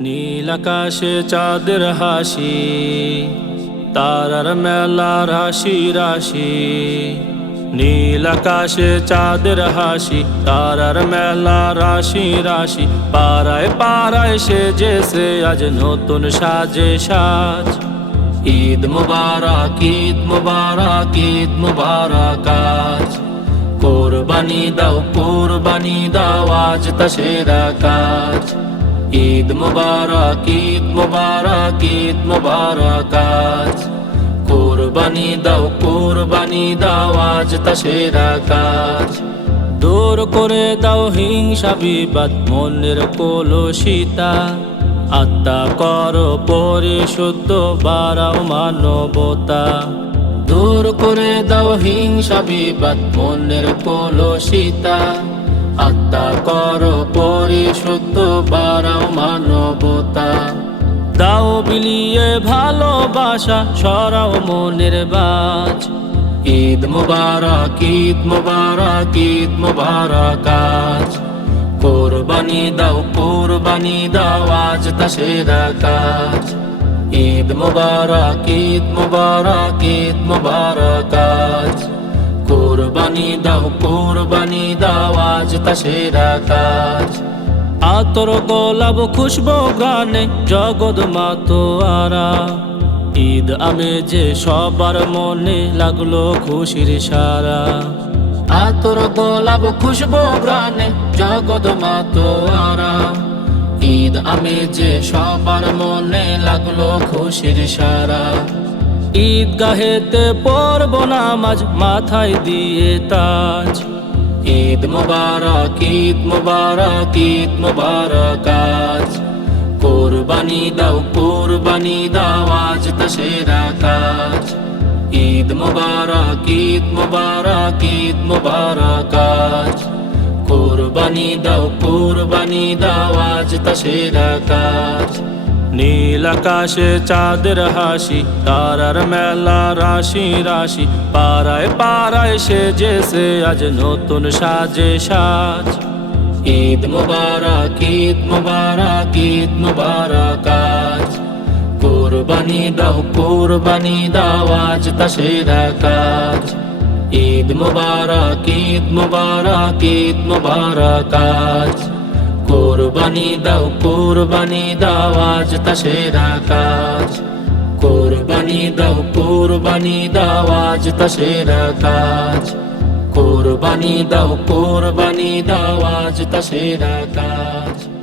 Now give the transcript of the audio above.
নীল আকাশে চাঁদের হাসি, তারার মেলা রাশি রাশি। নীল আকাশে চাঁদের হাসি, তারার মেলা রাশি রাশি। পাড়ায় পাড়ায় সেজেছে আজ নতুন সাজে সাজ। ঈদ মুবারক, ঈদ মুবারক, ঈদ মুবারক আজ। কোরবানি দাও, কোরবানি দাও আজ তা সেরা কাজ। ঈদ মুবারক, ঈদ মুবারক, ঈদ মুবারক আজ। কোরবানি দাও, কোরবানি দাও আজ তা সেরা কাজ। দূর করে দাও হিংসা বিবাদ, মনের কলুষিতা। আত্মা করো পরিশুদ্ধ, বাড়াও মানবতা। দূর করে দাও হিংসা বিবাদ, মনের কলুষিতা। আত্মা করো পরিশুদ্ধ, বাড়াও মানবতা। দাও বিলিয়ে ভালোবাসা, সরাও মনের বাজ। ঈদ মুবারক, ঈদ মুবারক, ঈদ মুবারক আজ। কোরবানি দাও, কোরবানি দাও আজ তা সেরা কাজ। ঈদ মুবারক, ঈদ মুবারক, ঈদ মুবারক আজ। কোরবানি দাও, কোরবানি দাও আজ তা সেরা কাজ। আতর গোলাপ খুশবু গানে জগৎ মাতোয়ারা। ঈদ আমেজে সবার মনে লাগলো খুশির সারা। আতর গোলাপ খুশবু গানে জগৎ মাতোয়ারা। ঈদ আমেজে সবার মনে লাগলো খুশির সারা। ঈদ গাহেতে পড়ব নামাজ, মাথায় দিয়ে তাজ। ঈদ মুবারক, ঈদ মুবারক, ঈদ মুবারক আজ। কোরবানি দাও, কোরবানি দাও আজ তা সেরা কাজ। ঈদ মুবারক, ঈদ মুবারক, ঈদ মুবারক আজ। কোরবানি দাও, কোরবানি দাও আজ তা সেরা কাজ। নীল আকাশে চাঁদের হাসি, তারার মেলা রাশি রাশি। পাড়ায় পাড়ায় সেজেছে আজ নতুন সাজে সাজ। ঈদ মুবারক, ঈদ মুবারক, ঈদ মুবারক আজ। কোরবানি দাও, কোরবানি দাও আজ তা সেরা কাজ। ঈদ মুবারক, ঈদ মুবারক, ঈদ মুবারক আজ। কোরবানি দাও, কোরবানি দাও আজ তা সেরা কাজ। কোরবানি দাও, কোরবানি দাও আজ তা সেরা কাজ। কোরবানি দাও, কোরবানি দাও আজ তা সেরা কাজ।